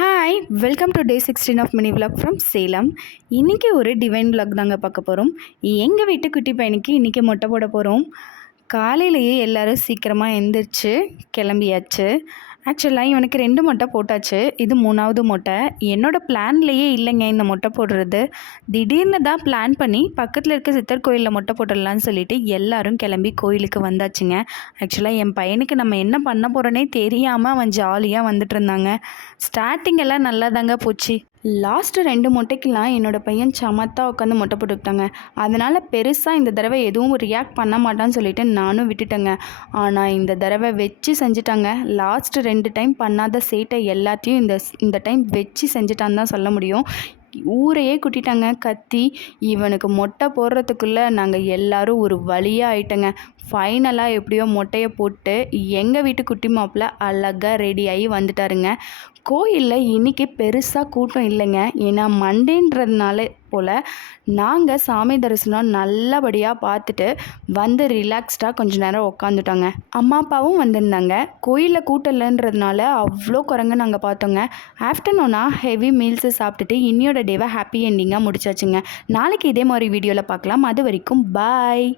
Hi welcome to day 16 of mini vlog from Salem. இன்றைக்கி ஒரு divine vlog தாங்க பார்க்க போகிறோம். எங்கள் வீட்டு குட்டி பையனுக்கு இன்றைக்கி மொட்டை போட போகிறோம். காலையிலேயே எல்லோரும் சீக்கிரமாக எழுந்திரிச்சு கிளம்பியாச்சு. ஆக்சுவலாக இவனுக்கு 2 மொட்டை போட்டாச்சு. இது 3வது மொட்டை. என்னோடய பிளான்லேயே இல்லைங்க இந்த மொட்டை போடுறது. திடீர்னு தான் பிளான் பண்ணி பக்கத்தில் இருக்க சித்தர் கோயிலில் மொட்டை போட்டுடலான்னு சொல்லிட்டு எல்லோரும் கிளம்பி கோயிலுக்கு வந்தாச்சுங்க. ஆக்சுவலாக என் பையனுக்கு நம்ம என்ன பண்ண போகிறோன்னே தெரியாமல் அவன் ஜாலியாக வந்துட்டு இருந்தாங்க. ஸ்டார்டிங் எல்லாம் நல்லா தாங்க போச்சு. லாஸ்ட்டு 2 மொட்டைக்கெலாம் என்னோடய பையன் சமத்தா உட்காந்து மொட்டை போட்டுக்கிட்டாங்க. அதனால் பெருசாக இந்த தடவை எதுவும் ரியாக்ட் பண்ண மாட்டான்னு சொல்லிட்டு நானும் விட்டுட்டேங்க. ஆனால் இந்த தடவை வச்சு செஞ்சுட்டாங்க. லாஸ்ட்டு 2 டைம் பண்ணாத சேட்டை எல்லாத்தையும் இந்த டைம் வச்சு செஞ்சுட்டான்னு தான் சொல்ல முடியும். ஊரையே கூட்டிட்டாங்க கத்தி. இவனுக்கு மொட்டை போடுறதுக்குள்ளே நாங்கள் எல்லோரும் ஒரு வழியாக ஆயிட்டோங்க. ஃபைனலாக எப்படியோ மொட்டையை போட்டு எங்கள் வீட்டு குட்டி மாப்பிள்ள அழகாக ரெடி ஆகி வந்துட்டாருங்க. கோயிலில் இன்றைக்கி பெருசாக கூட்டம் இல்லைங்க. ஏன்னா மண்டேன்றதுனால போல் நாங்கள் சாமி தரிசனம் நல்லபடியாக பார்த்துட்டு வந்து ரிலாக்ஸ்டாக கொஞ்சம் நேரம் உக்காந்துட்டோங்க. அம்மா அப்பாவும் வந்திருந்தாங்க. கோயிலில் கூட்டம் இல்லைன்றதுனால அவ்வளோ குரங்க நாங்கள் பார்த்தோங்க. ஆஃப்டர்நூனாக ஹெவி மீல்ஸு சாப்பிட்டுட்டு இன்னியோட டேவை ஹாப்பி எண்டிங்காக முடிச்சாச்சுங்க. நாளைக்கு இதே மாதிரி வீடியோவில் பார்க்கலாம். அது வரைக்கும் பாய்.